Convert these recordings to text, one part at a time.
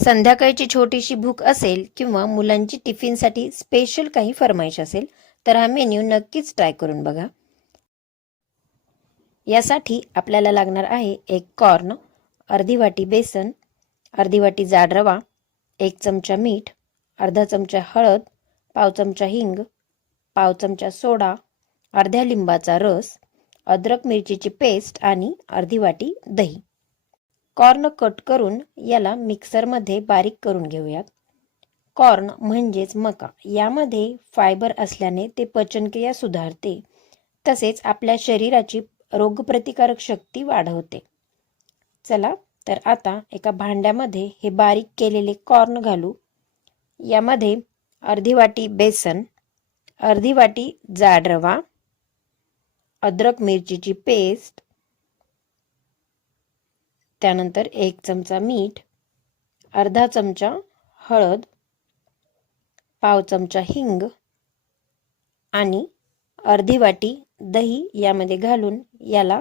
संध्याकाळची छोटीशी भूक असेल किंवा मुलांची टिफिनसाठी स्पेशल काही फरमाईश असेल तर हा मेन्यू नक्कीच ट्राय करून बघा। यासाठी आपल्याला लागणार आहे एक कॉर्न, अर्धी वाटी बेसन, अर्धी वाटी जाड रवा, 1 चमचा मीठ, अर्धा चमचा हळद, पाव चमचा हिंग, पाव चमचा सोडा, अर्ध्या लिंबाचा रस, अद्रक मिरचीची पेस्ट आणि अर्धी वाटी दही। कॉर्न कट करून याला मिक्सरमध्ये बारीक करून घेऊयात। कॉर्न म्हणजेच मका, यामध्ये फायबर असल्याने ते पचनक्रिया सुधारते, तसेच आपल्या शरीराची रोगप्रतिकारक शक्ती वाढवते। चला तर आता एका भांड्यामध्ये हे बारीक केलेले कॉर्न घालू। यामध्ये अर्धी वाटी बेसन, अर्धी वाटी जाड रवा, अद्रक मिरचीची पेस्ट, त्यानंतर 1 चमचा मीठ, अर्धा चमचा हळद, पाव चमचा हिंग आणि अर्धी वाटी दही यामध्ये घालून याला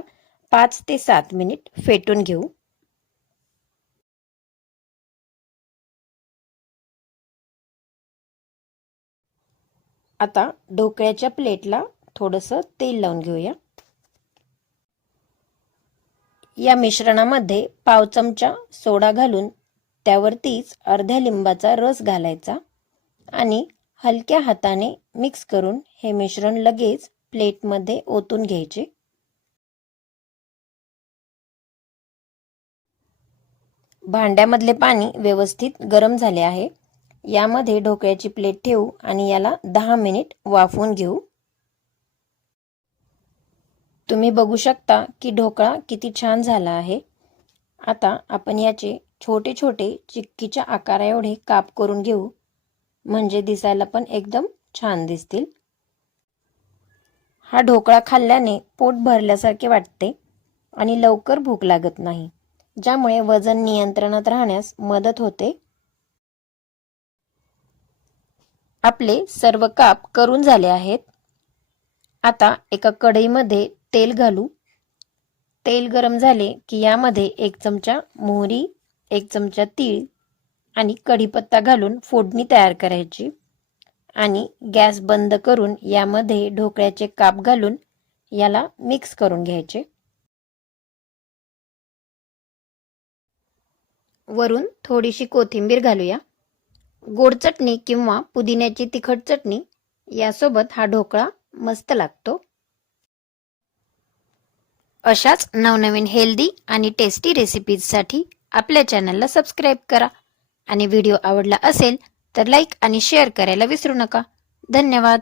5 ते 7 मिनिट फेटून घेऊ। आता ढोकळ्याच्या प्लेटला थोडंसं तेल लावून घेऊया। या मिश्रणामध्ये पाव चमचा सोडा घालून त्यावरतीच अर्ध्या लिंबाचा रस घालायचा आणि हलक्या हाताने मिक्स करून हे मिश्रण लगेच प्लेटमध्ये ओतून घ्यायचे। भांड्यामधले पाणी व्यवस्थित गरम झाले आहे। यामध्ये ढोकळ्याची प्लेट ठेवू आणि याला 10 मिनिट वाफवून घेऊ। तुम्ही बघू शकता की ढोकळा किती छान झाला आहे। आता आपण याचे छोटे छोटे चिक्कीच्या आकारा एवढे काप करून घेऊ, म्हणजे दिसायला पण एकदम छान दिसतील। हा ढोकळा खाल्ल्याने पोट भरल्यासारखे वाटते आणि लवकर भूक लागत नाही, ज्यामुळे वजन नियंत्रणात राहण्यास मदत होते। आपले सर्व काप करून झाले आहेत। आता एका कढईमध्ये तेल घालू। तेल गरम झाले की यामध्ये 1 चमचा मोहरी, 1 चमचा तीळ आणि कढीपत्ता घालून फोडणी तयार करायची आणि गॅस बंद करून यामध्ये ढोकळ्याचे काप घालून याला मिक्स करून घ्यायचे। वरून थोडीशी कोथिंबीर घालूया। गोड चटणी किंवा पुदिन्याची तिखट चटणी यासोबत हा ढोकळा मस्त लागतो। अशाच नवनवीन हेल्दी आणि टेस्टी रेसिपीजसाठी आपल्या चॅनलला सबस्क्राईब करा आणि व्हिडिओ आवडला असेल तर लाईक आणि शेअर करायला विसरू नका। धन्यवाद।